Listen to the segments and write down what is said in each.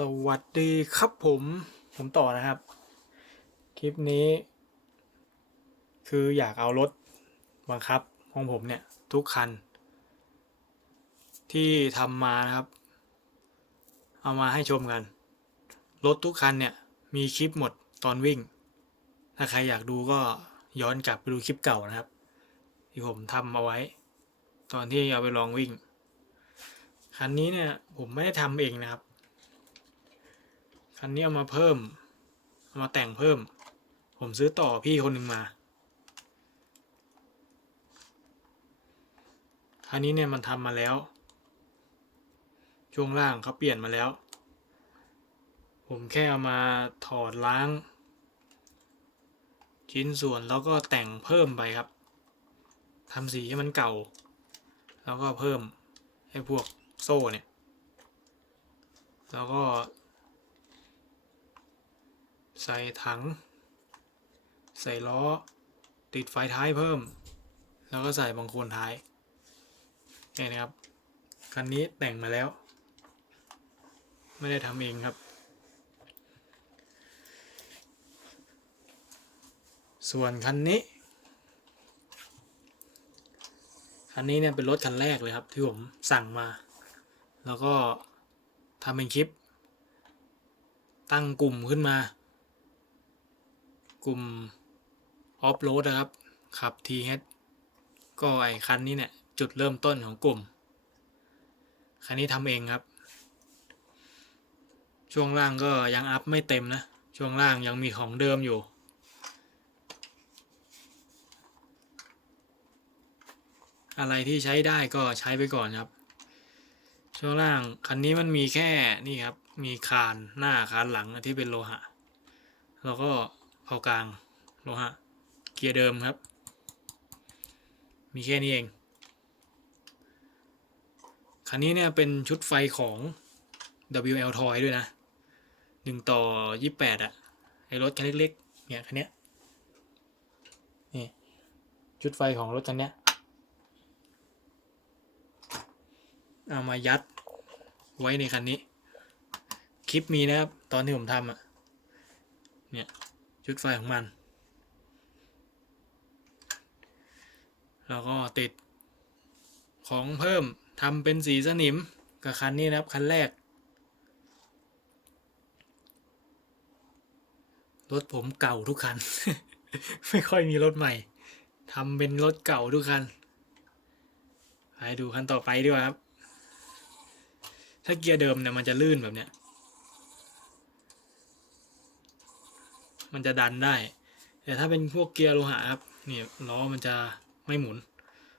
สวัสดีครับผมผมต่อนะครับ คลิปนี้ คืออยากเอารถบังคับของผมเนี่ย ทุกคัน ที่ทำมานะครับ เอามาให้ชมกัน รถทุกคันเนี่ย มีคลิปหมดตอนวิ่ง ถ้าใครอยากดูก็ย้อนกลับไปดูคลิปเก่านะครับ ที่ผมทำเอาไว้ ตอนที่เอาไปลองวิ่ง คันนี้เนี่ยผมไม่ได้ทำเองนะครับ คันนี้เอามาเพิ่ม เอามาแต่งเพิ่ม ผมซื้อต่อพี่คนหนึ่งมา คันนี้เนี่ยมันทำมาแล้ว ช่วงล่างเขาเปลี่ยนมาแล้ว ผมแค่เอามาถอดล้าง ชิ้นส่วนแล้วก็แต่งเพิ่มไปครับทำสีให้มันเก่า แล้วก็เพิ่มให้พวกโซ่เนี่ย แล้วก็ ใส่ถัง ใส่ล้อ ติดไฟท้ายเพิ่ม แล้วก็ใส่บังโคลนท้ายนี่นะครับ คันนี้แต่งมาแล้ว ไม่ได้ทำเองครับ ส่วนคันนี้ คันนี้เนี่ยเป็นรถคันแรกเลยครับ ที่ผมสั่งมา แล้วก็ทำเป็นคลิป ตั้งกลุ่มขึ้นมา กลุ่มออฟโรดนะครับ ขับ TH ก็ไอคันนี้เนี่ย จุดเริ่มต้นของกลุ่ม คันนี้ทำเองครับ ช่วงล่างก็ยังอัพไม่เต็มนะ ช่วงล่างยังมีของเดิมอยู่ อะไรที่ใช้ได้ก็ใช้ไปก่อนครับ ช่วงล่างคันนี้มันมีแค่นี่ครับ มีคานหน้าคานหลังที่เป็นโลหะ แล้วก็ เผากลางโลหะเกียร์เดิมครับ มีแค่นี้เอง คันนี้เนี่ยเป็นชุดไฟของ WL Toy ด้วยนะหนึ่งต่อยี่แปดอะไอรถคันเล็กๆ เนี่ยคันเนี้ยนี่ชุดไฟของรถคันเนี้ยเอามายัดไว้ในคันนี้ คลิปมีนะครับ ตอนที่ผมทำอะเนี่ย ชุดไฟของมัน แล้วก็ติดของเพิ่มทำเป็นสีสนิมกับคันนี้นะครับ คันแรก รถผมเก่าทุกคัน ไม่ค่อยมีรถใหม่ทำเป็นรถเก่าทุกคันไปดูคันต่อไปดีกว่าครับ ถ้าเกียร์เดิมเนี่ยมันจะลื่นแบบเนี้ย มันจะดันได้ แต่ถ้าเป็นพวกเกียร์โลหะครับนี่ล้อมันจะไม่หมุน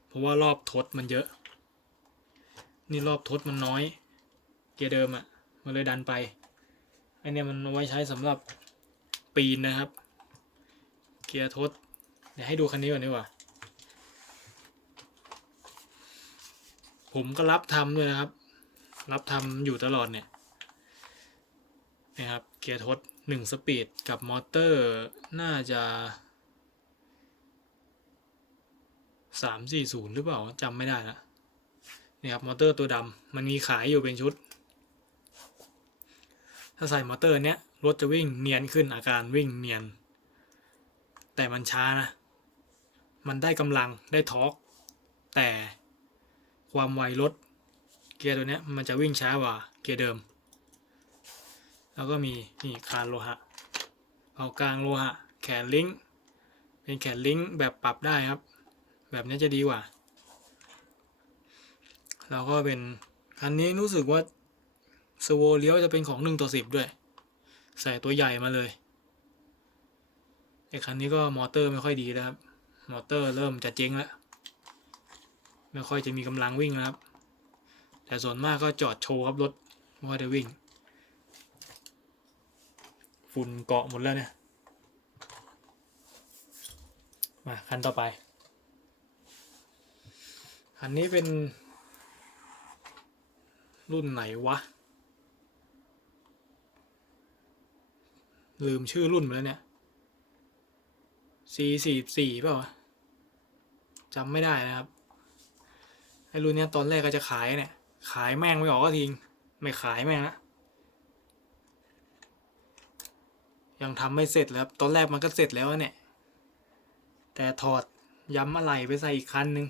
เพราะว่ารอบทดมันเยอะ นี่รอบทดมันน้อย เกียร์เดิมอะ่ะมันเลยดันไปไอเนี่ยมันเอาไว้ใช้สำหรับปีนนะครับ เกียร์ทดเดี๋ยวให้ดูคันนี้ก่อนดีกว่าผมก็รับทำด้วยนะครับ รับทำอยู่ตลอดเนี่ยนะครับ เกียร์ทด หนึ่งสปีดกับมอเตอร์น่าจะสามสี่ศูนย์หรือเปล่าจำไม่ได้ละนี่ครับมอเตอร์ตัวดำมันมีขายอยู่เป็นชุด ถ้าใส่มอเตอร์เนี้ยรถจะวิ่งเนียนขึ้นอาการวิ่งเนียน แต่มันช้านะ มันได้กำลังได้ทอร์กแต่ความไวรถเกียร์ตัวเนี้ยมันจะวิ่งช้ากว่าเกียร์เดิม แล้วก็มีนี่คานโลหะ เอากลางโลหะ แขนลิงก์เป็นแขนลิงก์แบบปรับได้ครับ แบบนี้จะดีกว่า แล้วก็เป็นคันนี้รู้สึกว่าสโวเลี้ยวจะเป็นของหนึ่งต่อสิบด้วย ใส่ตัวใหญ่มาเลยไอ้คันนี้ก็มอเตอร์ไม่ค่อยดีนะครับ มอเตอร์เริ่มจะเจ๊งแล้ว ไม่ค่อยจะมีกำลังวิ่งนะครับ แต่ส่วนมากก็จอดโชว์ครับรถไม่ค่อยได้วิ่ง ฝุ่นเกาะหมดแล้วเนี่ย มาคันต่อไป คันนี้เป็น รุ่นไหนวะ ลืมชื่อรุ่นไปแล้วเนี่ย C สี่สี่เปล่าวะจำไม่ได้นะครับไอรุ่นเนี้ยตอนแรกก็จะขายเนี่ย ขายแม่งไม่ออกก็ทิ้งไม่ขายแม่งละ ยังทำไม่เสร็จแล้วครับตอนแรกมันก็เสร็จแล้วเนี่ย แต่ถอดย้ำอะไรไปใส่อีกคันนึง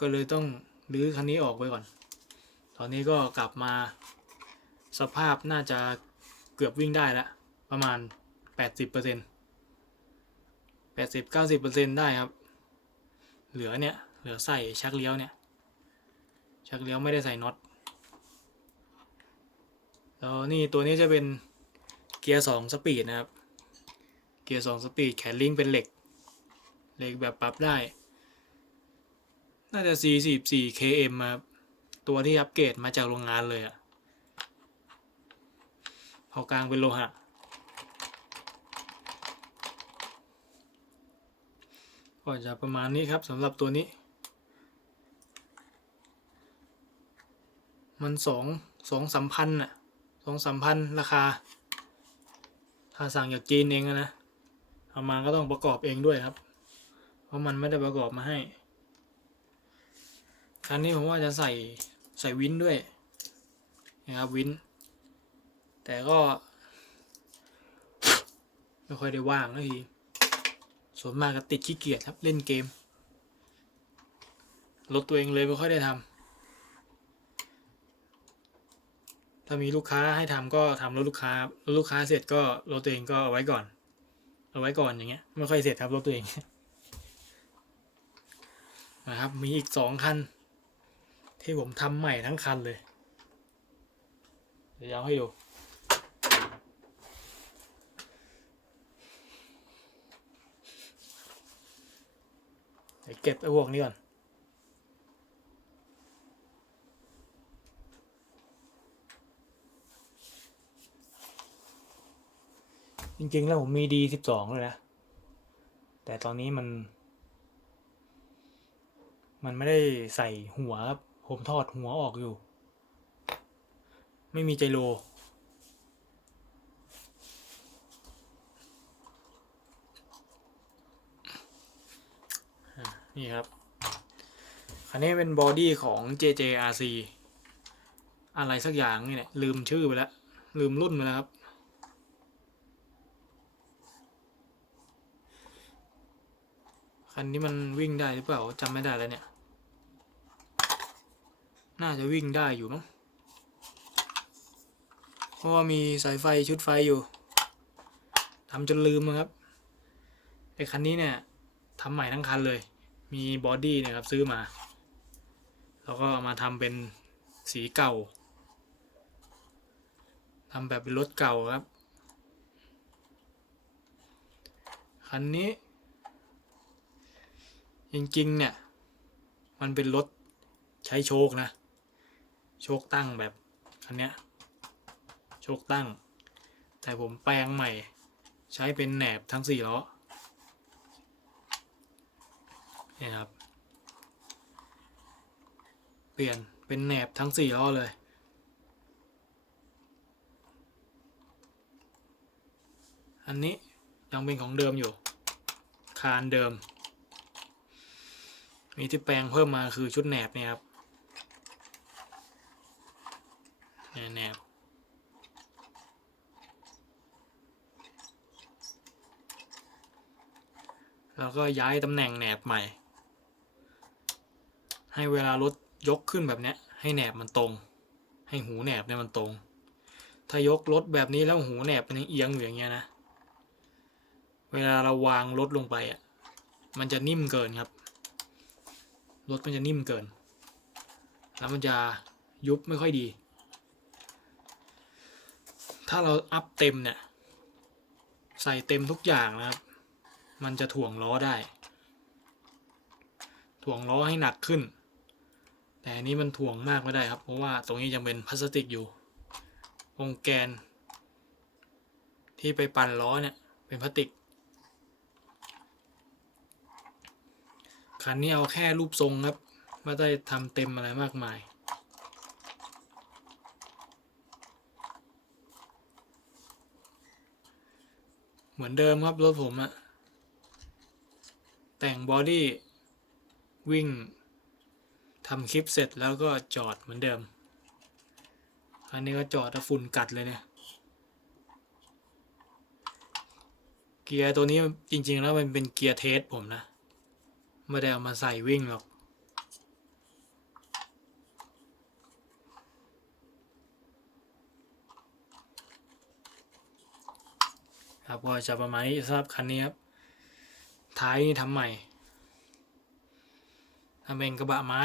ก็เลยต้องรื้อคันนี้ออกไปก่อน ตอนนี้ก็กลับมา สภาพน่าจะเกือบวิ่งได้ล้วประมาณแปดสิบเปอร์เซ็นแปดสิบเก้าสิบเปอร์เซ็นได้ครับ เหลือเนี่ย เหลือใส่ชักเลี้ยวเนี่ย ชักเลี้ยวไม่ได้ใส่น็อตแล้วนี่ตัวนี้จะเป็น เกียร์สองสปีดนะครับ เกียร์สองสปีดแขนลิงเป็นเหล็ก เหล็กแบบปรับได้ น่าจะ 44 km ครับ ตัวที่อัปเกรดมาจากโรงงานเลยอะเผากลางเป็นโลหะ ก็จะประมาณนี้ครับสำหรับตัวนี้ มันสองสองสามพันอะสองสามพันราคาาสั่งจากจีนเองอะนะ เอามาก็ต้องประกอบเองด้วยครับ เพราะมันไม่ได้ประกอบมาให้คันนี้ผมว่าจะใส่ใส่วินด้วยนะครับวิน แต่ก็ ไม่ค่อยได้ว่างนะทีส่วนมากก็ติดขี้เกียจครับเล่นเกม รถตัวเองเลยไม่ค่อยได้ทำ ถ้ามีลูกค้าให้ทำก็ทำรถลูกค้ารถลูกค้าเสร็จก็รถตัวเองก็เอาไว้ก่อน เอาไว้ก่อนอย่างเงี้ยไม่ค่อยเสร็จครับรถตัวเองนะครับมีอีกสองคัน ที่ผมทำใหม่ทั้งคันเลยเดี๋ยวเอาให้ดูเดี๋ยวเก็บไอ้พวกนี้ก่อน จริงๆ แล้วผมมีดีสิบสองเลยนะ แต่ตอนนี้มัน มันไม่ได้ใส่หัวครับ ผมทอดหัวออกอยู่ ไม่มีใจโล นี่ครับ คันนี้เป็นบอดี้ของ JJRC อะไรสักอย่างนี่แหละลืมชื่อไปแล้ว ลืมรุ่นไปแล้วครับ คันนี้มันวิ่งได้หรือเปล่าจำไม่ได้แล้วเนี่ย น่าจะวิ่งได้อยู่มั้งเพราะว่ามีสายไฟชุดไฟอยู่ทำจนลืมนะครับไอ้คันนี้เนี่ยทำใหม่ทั้งคันเลย มีบอดี้เนะครับซื้อมา แล้วก็เอามาทำเป็นสีเก่าทำแบบเป็นรถเก่าครับ คันนี้ จริงๆ เนี่ย มันเป็นรถใช้โชคนะ โชคตั้งแบบคันเนี้ย โชคตั้ง แต่ผมแปลงใหม่ ใช้เป็นแหนบทั้งสี่ล้อเนี่ยครับ เปลี่ยนเป็นแหนบทั้งสี่ล้อเลยอันนี้ยังเป็นของเดิมอยู่ คานเดิม มีที่แปลงเพิ่มมาคือชุดแหนบเนี่ยครับแหนบแล้วก็ย้ายตำแหน่งแหนบใหม่ ให้เวลารถยกขึ้นแบบเนี้ยให้แหนบมันตรง ให้หูแหนบเนี่ยมันตรง ถ้ายกรถแบบนี้แล้วหูแหนบมันยังเอียงอยู่อย่างเงี้ยนะ เวลาเราวางรถลงไปอะ มันจะนิ่มเกินครับ รถมันจะนิ่มเกิน แล้วมันจะยุบไม่ค่อยดี ถ้าเราอัพเต็มเนี่ย ใส่เต็มทุกอย่างนะครับ มันจะถ่วงล้อได้ ถ่วงล้อให้หนักขึ้น แต่อันนี้มันถ่วงมากไม่ได้ครับ เพราะว่าตรงนี้ยังเป็นพลาสติกอยู่วงแกน ที่ไปปั่นล้อเนี่ยเป็นพลาสติก คันนี้เอาแค่รูปทรงครับ ไม่ได้ทำเต็มอะไรมากมาย เหมือนเดิมครับรถผมอะแต่งบอดี้วิ่งทำคลิปเสร็จแล้วก็จอดเหมือนเดิมคันนี้ก็จอดแล้วฝุ่นกัดเลยเนี่ย เกียร์ตัวนี้จริงๆแล้วมันเป็นเกียร์เทสผมนะ ไม่ได้เอามาใส่วิ่งหรอกครับก็จะประมาณนี้สำหรับคันนี้ครับ ท้ายนี่ทำใหม่ทำเป็นกระบะไม้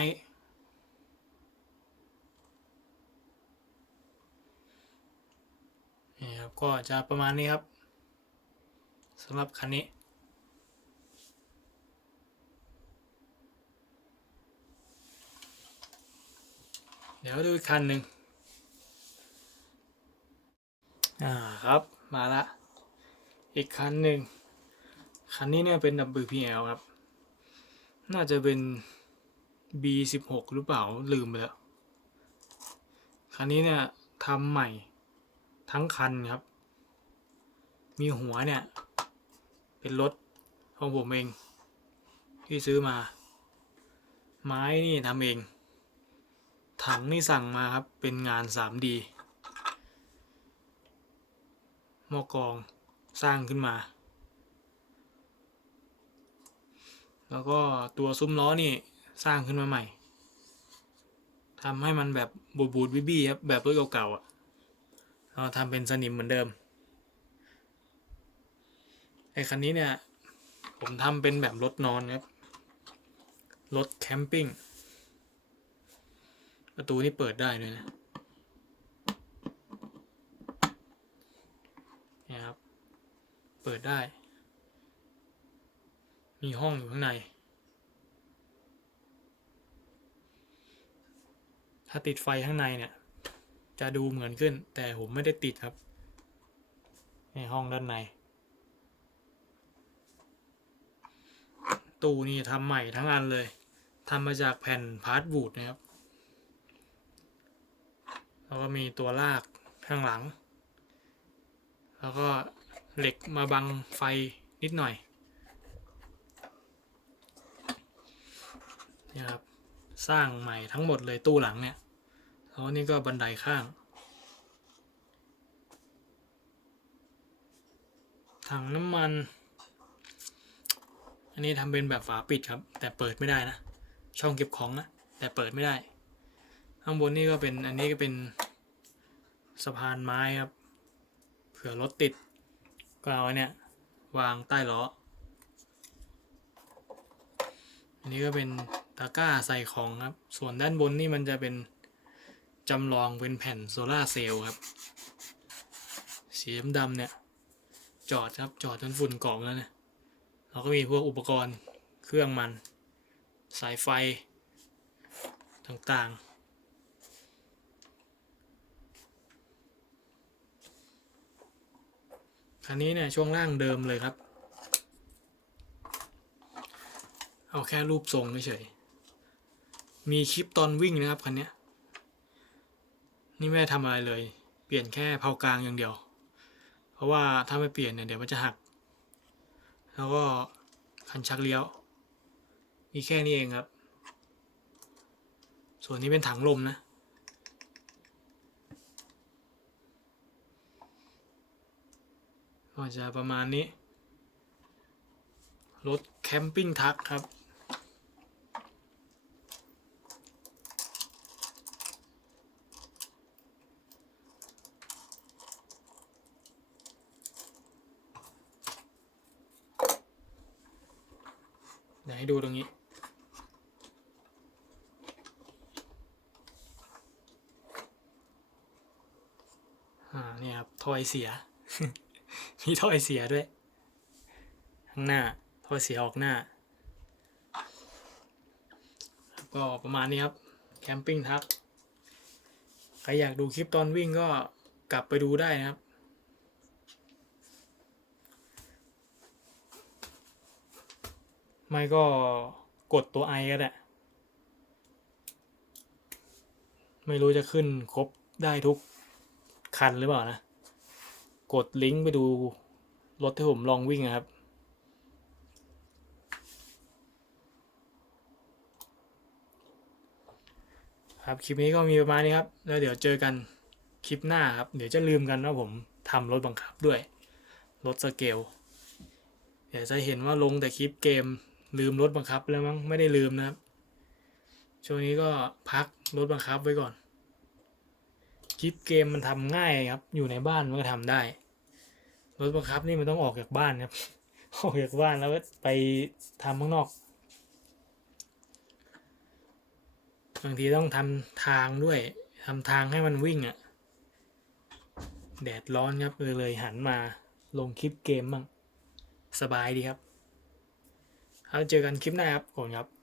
นี่ครับก็จะประมาณนี้ครับสำหรับคันนี้ เดี๋ยวดูอีกคันหนึ่งอ่าครับมาละ อีกคันหนึ่งคันนี้เนี่ยเป็น WPL ครับ น่าจะเป็น B16 หรือเปล่าลืมไปแล้ว คันนี้เนี่ยทำใหม่ทั้งคันครับ มีหัวเนี่ย เป็นรถของผมเอง ที่ซื้อมา ไม้นี่ทำเอง ถังนี่สั่งมาครับ เป็นงาน 3D หม้อกรองสร้างขึ้นมา แล้วก็ตัวซุ้มล้อนี่สร้างขึ้นมาใหม่ทำให้มันแบบบูดบูดบี้ครับแบบรถเก่าๆอะเราทำเป็นสนิมเหมือนเดิมไอ้คันนี้เนี่ย ผมทำเป็นแบบรถนอนครับ รถแคมปิ้ง ประตูนี่เปิดได้ด้วยนะเนี่ยครับ เปิดได้ มีห้องอยู่ข้างใน ถ้าติดไฟข้างในเนี่ย จะดูเหมือนขึ้น แต่ผมไม่ได้ติดครับ ในห้องด้านใน ตู้นี่ทำใหม่ทั้งอันเลยทำมาจากแผ่นพาร์ทวูดนะครับ แล้วก็มีตัวลากข้างหลัง แล้วก็เหล็กมาบังไฟนิดหน่อยนี่ครับสร้างใหม่ทั้งหมดเลยตู้หลังเนี่ยแล้วนี่ก็บันไดข้าง ถังน้ำมัน อันนี้ทำเป็นแบบฝาปิดครับ แต่เปิดไม่ได้นะ ช่องเก็บของนะ แต่เปิดไม่ได้ ข้างบนนี่ก็เป็นอันนี้ก็เป็นสะพานไม้ครับเผื่อรถติดก็เอาอันเนี่ยวางใต้ล้ออันนี้ก็เป็นตะกร้าใส่ของครับ ส่วนด้านบนนี่มันจะเป็นจำลองเป็นแผ่นโซลาเซลล์ครับ สีดำๆเนี่ย จอดครับ จอดจนฝุ่นเกาะแล้วเนี่ยเราก็มีพวกอุปกรณ์เครื่องมัน สายไฟต่างๆ คันนี้เนี่ยช่วงล่างเดิมเลยครับ เอาแค่รูปทรงเฉยมีคลิปตอนวิ่งนะครับคันเนี้ยนี่ไม่ได้ทำอะไรเลย เปลี่ยนแค่เผากลางอย่างเดียว เพราะว่าถ้าไม่เปลี่ยนเนี่ยเดี๋ยวมันจะหัก แล้วก็คันชักเลี้ยว มีแค่นี้เองครับ ส่วนนี้เป็นถังลมนะ ก็จะประมาณนี้ รถแคมปิ้งทักครับ เดี๋ยวให้ดูตรงนี้อ่าเนี่ยครับถอยเสีย มีถ้อยเสียด้วย ข้างหน้าถ้อยเสียออกหน้า ก็ประมาณนี้ครับ แคมปิ้งทักใครอยากดูคลิปตอนวิ่งก็กลับไปดูได้นะครับไม่ก็กดตัวไอก็ได้ ไม่รู้จะขึ้นครบได้ทุกคันหรือเปล่านะ กดลิงก์ไปดูรถที่ผมลองวิ่งนะครับ ครับคลิปนี้ก็มีประมาณนี้ครับ แล้วเดี๋ยวเจอกันคลิปหน้าครับ เดี๋ยวจะลืมกันว่าผมทำรถบังคับด้วย รถสเกลเดี๋ยวจะเห็นว่าลงแต่คลิปเกมลืมรถบังคับแล้วมั้งไม่ได้ลืมนะครับ ช่วงนี้ก็พักรถบังคับไว้ก่อน คลิปเกมมันทำง่ายครับ อยู่ในบ้านมันก็ทำได้ รถบังคับนี่มันต้องออกจากบ้านครับ ออกจากบ้านแล้วก็ไปทำข้างนอก บางทีต้องทำทางด้วยทำทางให้มันวิ่งอะ่ะ แดดร้อนครับเลยเลยหันมาลงคลิปเกมบ้าง สบายดีครับแล้วเจอกันคลิปหน้าครับขอบคุณครับ